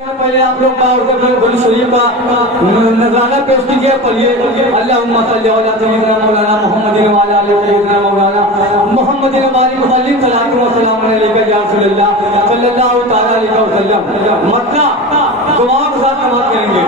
पहले आप लोग बोली शरीफ का नजराना पेश कीजिए। पढ़िए अल्लाहुम्मा सल्ली अला सय्यिदिना मौलाना मुहम्मदिन व अला आलि सय्यिदिना मौलाना मुहम्मदिन व आलि मुसल्लिम सलातु व सलाम अलैका या रसूलल्लाह सल्लल्लाहु तआला अलैहि वसल्लम। मक्का दुआओं के साथ समाप्त करेंगे।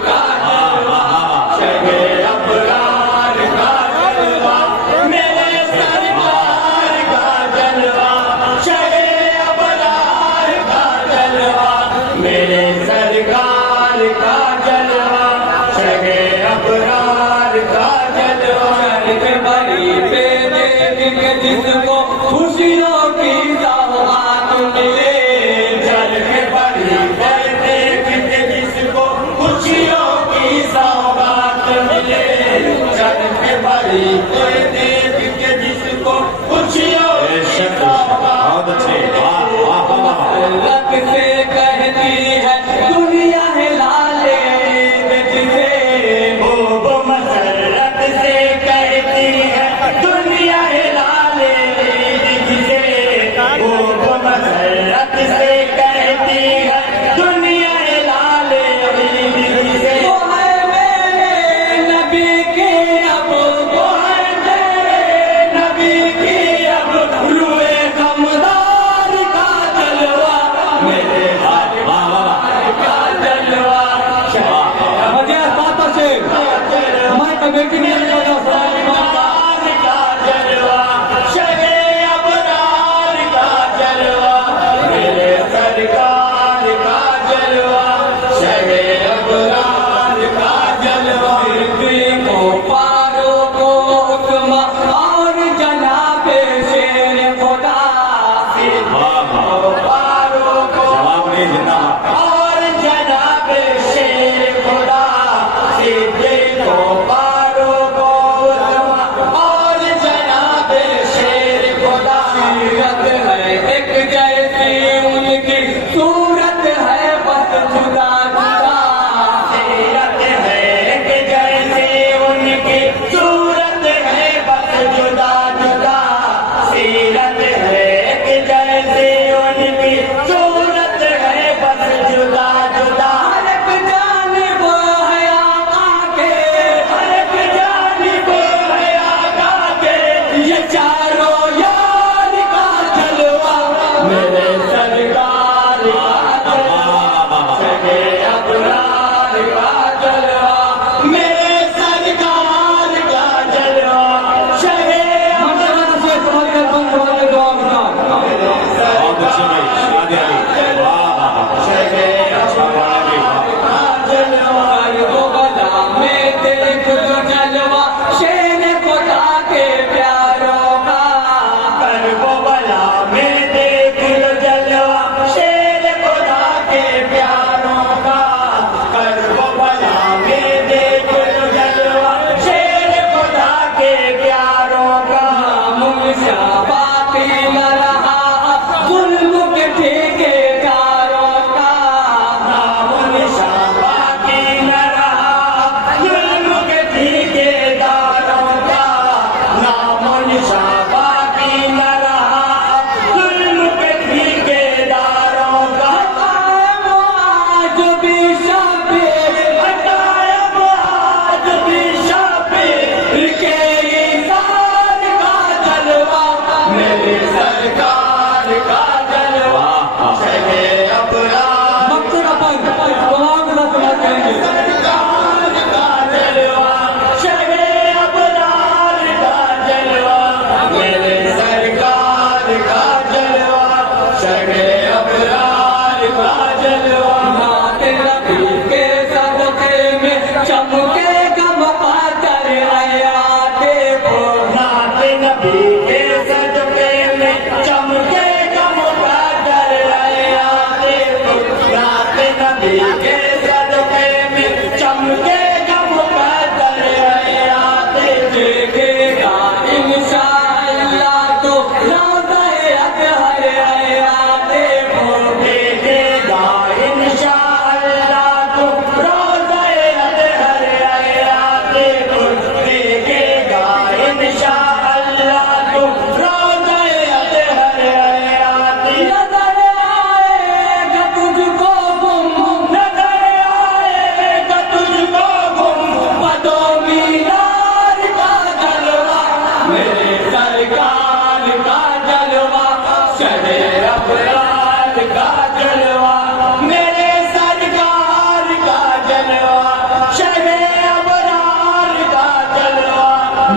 का जलवा, शहे अबरार का जलवा, मेरे सरकार का जलवा, शहे अबरार का जलवा, मेरे सरकार का जलवा, शहे अबरार का जलवा। के बड़ी पे देख के जिसको खुशियों की सौगात मिले, जल के बड़ी पे देख के जिसको खुशियों की सौगात मिले, जल के बड़ी पे देख के जिसको खुशियों की सौगात मिले। लक से कहती है दुनिया है लाले जिसे, खूब मसरत से कहती है दुनिया हिला ले जिसे, खूब मसरत से कहती है दुनिया हिला ले जिसे। वो है मेरे नबी की अब, वो है मेरे नबी की अब रुए गमदार का जलवा, मेरे हाथ का जलवा, मजे साता से मैं कमेटी में अबरार का जलवा, शहे अबरार का जलवा, मेरे सरकार का जलवा, शहे अबरार का जलवा। को पारो को हुक्म और जनाबे शेर खुदा, पारों को और जनाबे शेर खुदा, सीधे को पारों को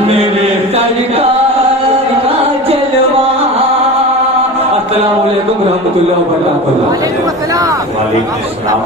मेरे सरकार का जलवा। अस्सलाम वालेकुम रहमतुल्लाहि व बरकातहू। वालेकुम अस्सलाम।